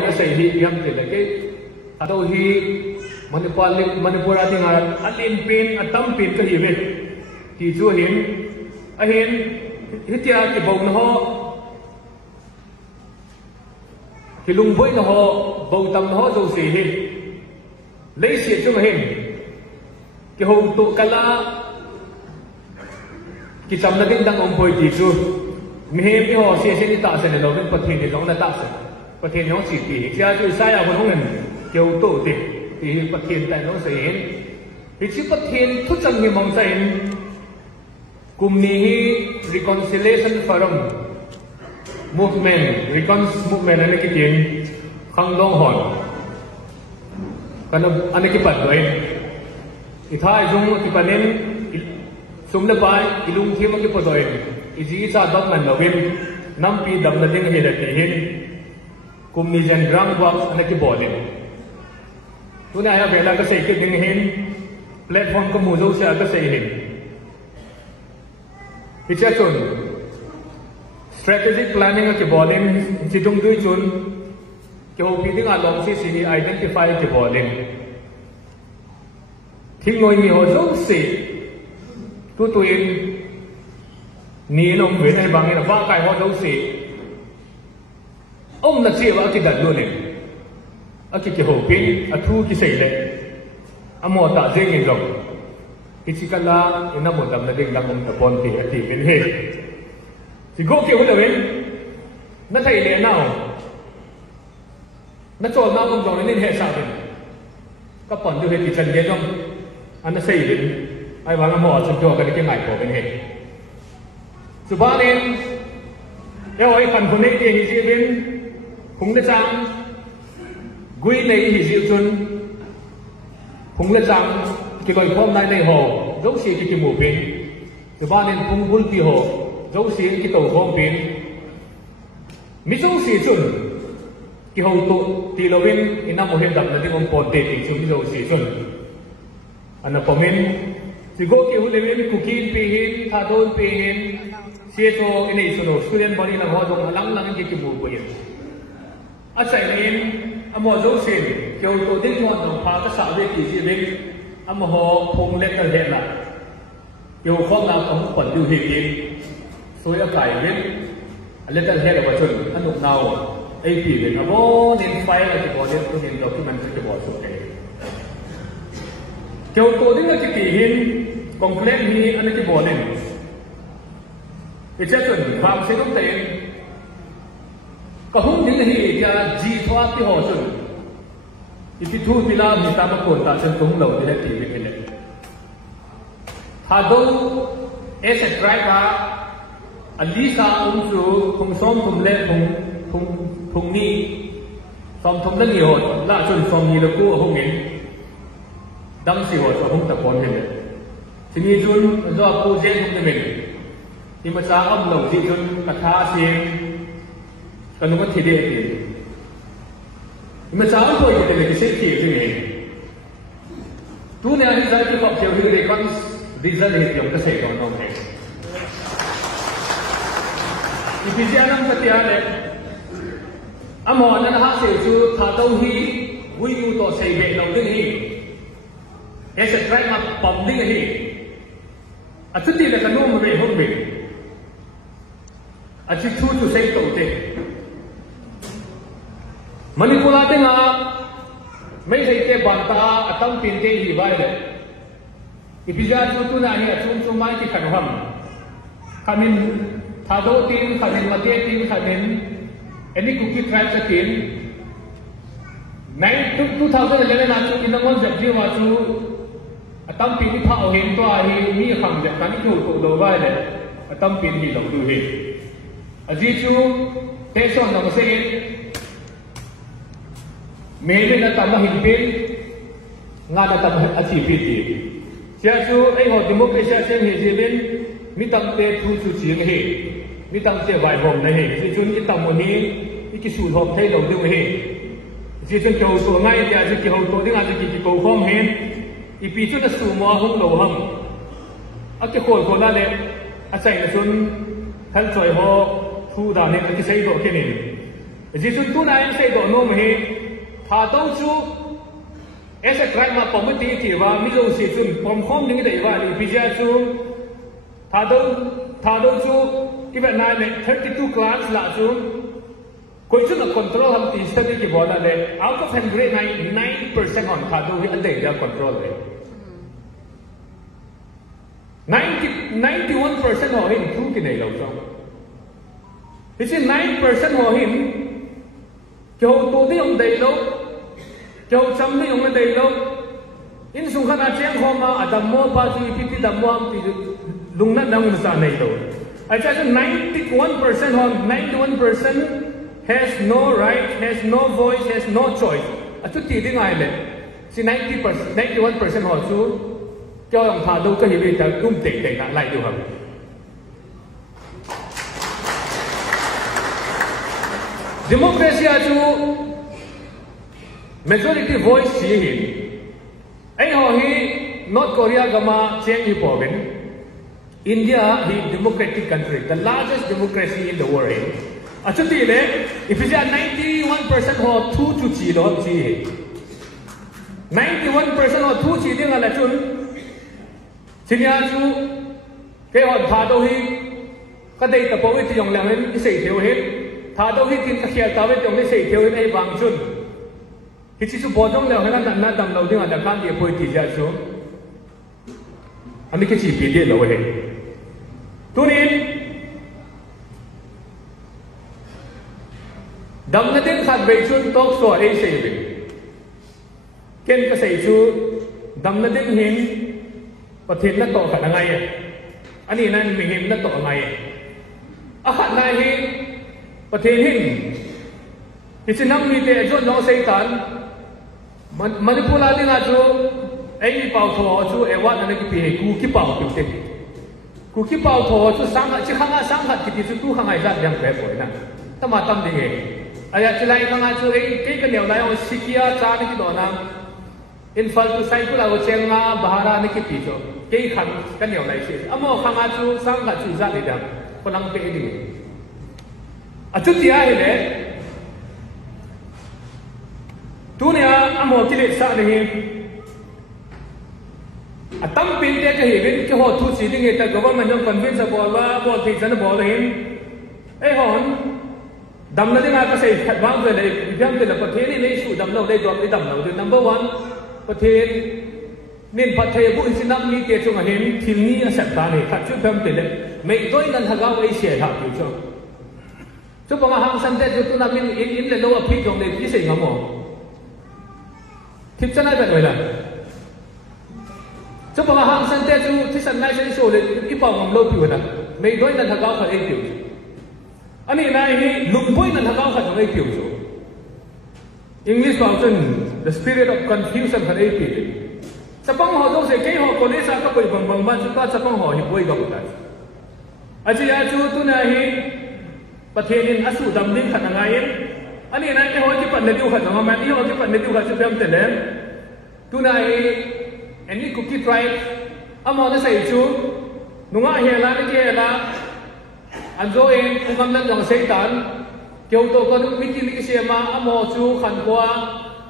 cái xây hi yam thì là cái đâu hi Manipur ati nga atin pin atam pin ka hive ki chu hin a hin hitia ki bau na ho ki lung voi na ho bau tam na ho zo se hi lấy se chu hin ki ho to kala ki cham na ding dang om poi ti chu mi he mi ho se ni ta se ne lo ben pathin ni lo na ta se pathin yong chi ti kia chu sai a ko ngin kiu to ti thì bất thiện tại nó sẽ hiện thì chỉ bất thiện thúc chân như mong sẽ cùng ní reconciliation forum movement movement này cái tiếng không long hòn còn anh cái bật rồi thì thay dùng cái bật nên sum le bai ilung thêm cái bật rồi thì chỉ cho đọc mình đầu tiên năm pi đầm là tiếng hệ là thể hiện cùng ní gen gram box anh cái bật này tu na ya vela ka sei ke ding hin platform ko mu zo sia ka sei hin picha chun strategic planning ke bowling chi tung dui chun ke ho pi ding a long si si ni identify ke bowling thing ngoi mi ho zo se tu in ni nom ve ai bang ina va kai ho zo se ông na chi wa ki dat lo ne aki ke ho pin athu ki sei le amo ta je ngi lo ki chi kala ina mo dam na ding dam om ta pon ti ati ben he si go ke ho le wen na thai le nao na chol na kom jong ne he sa ben ka pon du he ki chan ge jong an na sei ben ai wa amo chon jo ka ke ngai ko ben he su ba nen e oi kan ko ne ke hi ji ben khung de chang quy này thì diệu chun phùng lên rằng cái loại phong này này hồ dấu xì cái mũ pin từ ba nên phùng vun pi hồ dấu xì cái tổ phong pin mi dấu xì chun cái hồ tụ thì lâu bên in năm một hiện đập là cái ông bồn tệ thì chun dấu xì chun anh là comment thì go cái hồ lên cookie pi hin thà đôn pi hin xia cho cái này chun student body là họ dùng lăng lăng cái mũ pin à chạy lên amo zo sin kyo to ding mo no pa ta sa ve ki ji ve amo ho phung le ka he la kyo khom na kom pon du hi ki so ya kai ve le ka he la ba chun anuk naw ai pi ve amo nin file la ki bo de to nin document ki bo so ke kyo to ding la ki ti hin complaint hi an ki bo nin ke cha chun pham se dong te ka hung ding hi ya ji thwa ti ho chun ipi thu pila mi ta ma ko ta chen tung lo de ti ve le tha do as a driver alisa chu khum som thum le thum ni som thum le ni ho la chun som ni le ku hung in dang si ho so hung ta kon he ti ni chun do ko je hung de men ti ma cha am lo ti chun ka tha si kan nó thì đẹp thì mà cháu thôi thì cái xếp kiểu như này tu này anh ra cái học kiểu như này con đi ra để kiểu cái sợi con nó này thì bây giờ năm cái tiền này âm họ nên hát sợi chú thà đâu hi vui yêu tổ sợi về đầu tiên hi cái sợi trái mà bấm đi hi à chút đi là cái nôm mà về không về à chút thu chú sợi tổ thế Manipur ate nga may say te banta atang pinte hi vai le ipija tu na hi achum mai ki khanuham khamin thado tin khamin mate tin khamin any cookie tribe cha tin 2011 na chu inangon japji wa chu atang pin ni pha o hen to hi mi kham ja kan ki ko do vai le atang pin hi lo du hi aji chu te so na se मेरे न तम हिंदे ना न तम अच्छी पीती चाचू ऐ हो डेमोक्रेसी से हिजिलिन मितम ते थु चु चिंग हे मितम से वाई होम न हे जिजुन की तम मोनी इकी सु होम थे लो दु हे जिजुन के सो ngai या जि की हो तो दिंग आ जि की को होम हे इपी चु न सु मो हम लो हम अके खोल खोला ले achai na chun thal choi ho thu da ne ki sei do ke ni jisun tu na en sei do no me tha to chu as a crime ma pomati ti wa mi lo si chun pom khom ding dei wa ni bija chu tha do chu even na me 32 class la chu koi chu na control ham ti study ki bola le out of 100 99% on tha do hi an dei da control le 91% ho hin thu ki nei lo so this is 9% ho hin kyo to di ông dei lo kyo cham di ông dei lo in sung khana cheng khoma adam mo pa chi pi dam mo am ti lung na nang sa nei lo I just 91% ho 91% has no right, has no voice, has no choice. Achu ti ding ai le si 90% 91% ho chu kyo yong tha do ka hi wi ta tum te te na lai du ha democracy chu majority voice si hin ai ho hi North Korea gama cheng hi povin India hi democratic country, the largest democracy in the world. Achu ti le if is 91% ho thu chu chi lo chi 91% ho thu chi ding ala chun chinya chu ke ho tha do hi ka dei ta po wi ti yong la hen i sei theo hết tha do hi tin ka khia ta we tong le sei theo hin ai bang chun hi chi chu bo dong le hen na na dam lo ding ala kan ye poi ti ja chu ani ke chi pi de lo he tunin dam na din khat bei chun tok so ai sei bi ken ka sei chu dam na din hin pathin na to khat ngai ani nan mi hin na to ngai a khat nai hi pathin hin isinam mi te jo no sei tan manipula dinga chu ai mi pau tho chu e wat na ki pi ku ki pau pi te ku ki pau tho chu sang chi khanga sang khat ki ti chu tu khangai zat yang pe poi na tama tam ding e aya chilai khanga chu ei ke ka neu lai o sikia cha ni ki do na infal tu sai ku la o chenga bahara ni ki pi cho ke khan ka neu lai chi amo khanga chu sang khat chu zat ni da kolang pe ding a chu tia hi le tu ne amo ki le sa ni a tam pin te ka hi bin ke ho thu chi ding e ta government jong convince bo wa bo ti chan bo le hin ai hon dam na ding a ka sei khat wang ve le byam te la pathe ni nei su dam lo dei dom ni dam lo de number 1 pathe nin pathe bu in sinam ni te chung a hin thil ni a sat ta ni khat chu pham te le mei doi nan ha ga wei sia tha pi cho chu pa ma hang san te chu tu na min in le lo a phi jong le pi sei ngam mo thip chanai ba noi la cho bà hàng san te chu thi san nai sai so le ki pa ngam lo piu na mei doi na thakau kha ei piu ani nai hi lung poi na thakau kha ei piu so English version the spirit of confusion kha ei piu sapang ho do se ke ho ko le sa ka poi bang bang ma chu ka sapang ho hi poi ga bu ta aji ya chu tu na hi pathenin asu dam ding kha na ngai ani nai ke ho ki pan le diu kha na ma ni ho ki pan le diu kha chu pem te le tu na hi any cookie tribe amo na sai chu nunga hela ni ke la anzo en ungam nan jong sei tan keu to ko mi ti ni se ma amo chu khan kwa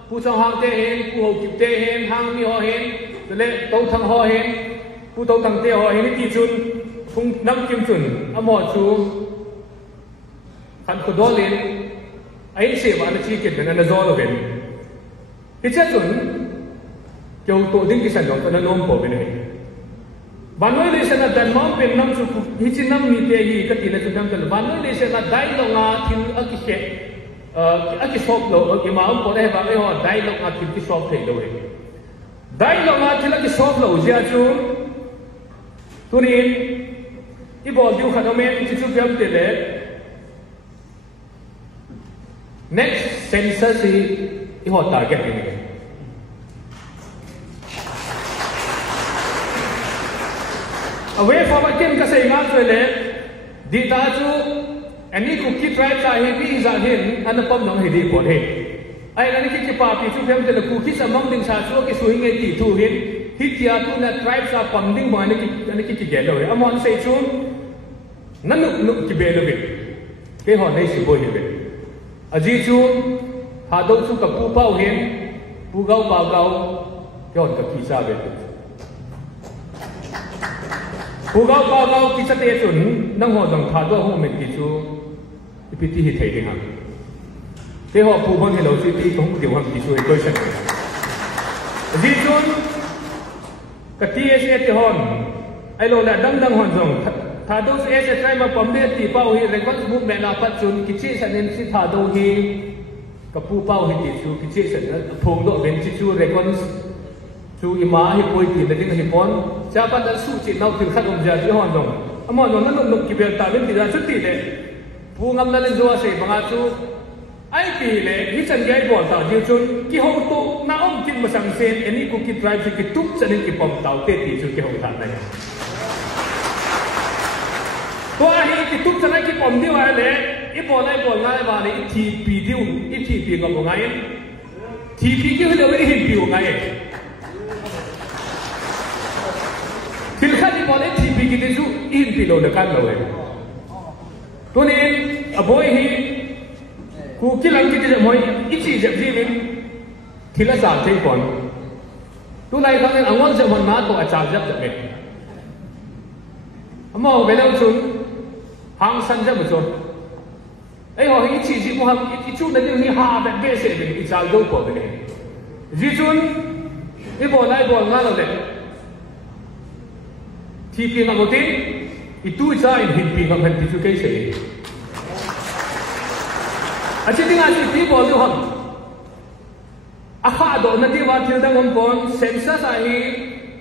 pu chang hang te hen pu ho kip te hen hang mi ho hen le to thang ho hen pu to thang te ho hen ti chun phung nam kim chun amo chu khan ko do len ai se ba na chi ke na zo lo ben ti cha chun kêu tổ đình cái sản phẩm của nó nôm bộ bên này, bạn nói đây sẽ là đàn mắm bên năm chục hít chín năm mì tê gì cái tiền là chục năm rồi, bạn nói đây sẽ là đại long à thiên ở cái xe, ở cái shop lo ở cái máu có đây bạn ấy họ đại long à thiên cái shop thấy đâu đấy, đại long à thiên là cái shop lo giờ chú, tôi nhìn cái bộ điều khởi động men chỉ chụp phim tiền đấy, next census thì họ target cái này. Away from a kin kasi nga tuwele, di ta chu, ani cookie tribe sa hindi za hin, ano pam nang hindi po he. Ay ani kikipapi chu pem tele cookie sa mang ding sa chu ki suhing ay ti tu hin, hitya tu na tribe sa pam ding ba ani kikigelo he. Amon say chu, nanuk ki belo bit. Kay ho nay si boy he bit. aji chu ha do chu ka pu pau hin pu gau ba gau yon ka ki sa ve pu gau ba gau ki sa te chun nang ho dang tha do ho men ki chu ipiti hi thei ding ha te ho pu bon hi lo chi ti kong diu ham ki chu ko shan aji chun ka ti se te hon ai lo la dang dang hon jong thà đâu sẽ trai mà bấm đi thì bao hi record book mẹ nào phát chun cái chia sẻ nên chỉ thà đâu hi cái pu bao hi thì chú cái chia sẻ nó phong độ bên chỉ chú record chú ima hi coi thì là cái hi pon cha bắt đã su chỉ nào thì khác ông già chứ hòn đồng mà nó nung nung cái việc ta bên thì ra chút thì đấy pu ngâm lên cho sẽ bằng chú ai thì lệ hi chân cái bỏ tao như chun cái hậu tụ na ông kinh mà sang sen anh cũng cái drive cái túc cho nên cái bom tàu tết thì chú cái hậu thằng nàyตัวไอ้ที่ทุกท่านไอ้ที่ผมที่ว่าเลยไอ้บอลง่ายว่าเลยทีปีเดียวไอ้ทีปีก็บ่ง่ายทีปีก็เลยไม่ได้เห็นปีง่ายถึงขั้นที่บอลไอ้ทีปีกินได้สู้อินปีโลละกันเลยตัวนี้อ่ะบ่อยฮีกูคิดหลังกินจะบ่อยอีจีจะพี่มินทีละ3 ทีก่อนตัวไหนครั้งนึงอ่ะวันจะวันมาตัวอาจารย์จะเป็นมองไปแล้วชุนhàng sân rất một số, ấy họ nghĩ chỉ một hàng ít chút đấy nhưng hà bên bê sẽ bị trả đâu của cái này, di chun, cái bộ này bộ ngang rồi đấy, thì khi nào một tí, ít tuổi ra hình pin bằng hình tí cái gì, à chỉ tiếng Anh chỉ tí bộ lưu hành, à khá đó nên đi vào thiên đàng ông con xem sát ai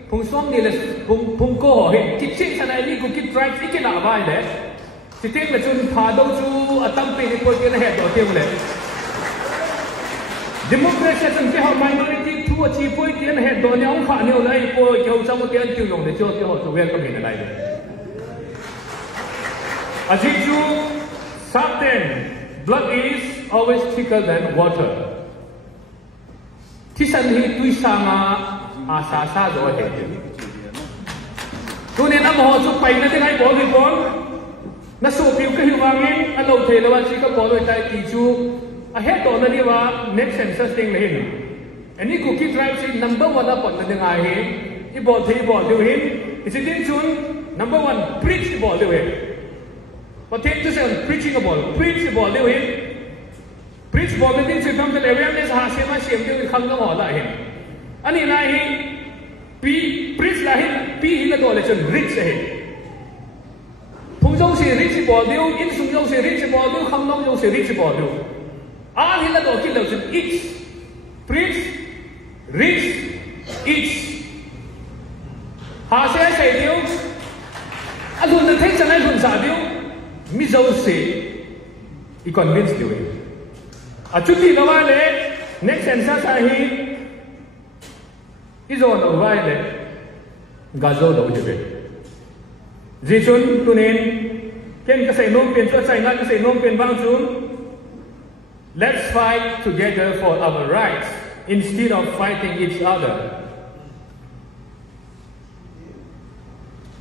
phùng xóm đi là phùng cô họ hiện kích thích này đi cũng kích drive cái nào vai đấy thì tiếng là chun thà đâu chu ở tâm pin đi coi cái này đó tiếng này democracy trong cái họ minority thua chi coi tiếng này đó nhau ông khả nhiều này coi kiểu trong một tiếng tiếng lòng để cho cái họ chủ viên cái mình này à chỉ chu something blood is always thicker than water thì sân hi tuy sang à sa rồi hết tôi nên họ chụp ảnh là tiếng Anh bỏ thì bỏ nó số phiếu cái hiệu vàng ấy anh đầu thế là chỉ có bỏ rồi tại tỷ chú à hết đó là đi vào next census thing này anh ấy cũng keep drive say number 1 là bỏ là tiếng Anh ấy cái bỏ thì bỏ điều hết thì sẽ đến chun number 1 preach bỏ điều hết và thế chứ sao preaching cái bỏ preach bỏ điều hết preach bỏ là đến chun tham gia awareness hạ xem mà xem điều không có bỏ lại hết anh ấy này preach là hết pi là đó là chun rich hết phùng dâu sẽ rich bỏ điều in sung dâu sẽ rich bỏ điều không nông dâu sẽ rich bỏ điều anh ấy là đó cái là chun each preach rich each hạ sẽ xảy điều anh luôn thấy chẳng ai luôn giả điều mi dâu sẽ i convince điều ấy à chút đi nó vai đấy next census ai izo no vai le gazo do je be jichun tunin ken ka sai nom pen cho sai na ka sai nom pen bang chun let's fight together for our rights instead of fighting each other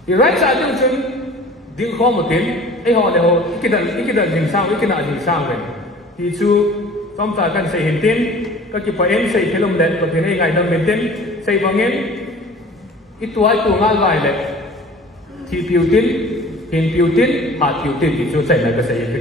the rights are ding chun ding kho một tiếng ai họ để họ cái đợt ding sao cái nào ding sao vậy thì chu trong ta cần xây hiện tiến các cái phải em xây cái lồng đèn và thế này ngày năm hiện tiến xây bằng em ít tuổi ngã lại đấy thì biểu tiến hiện biểu tiến hạ biểu tiến thì cho xây là cái xây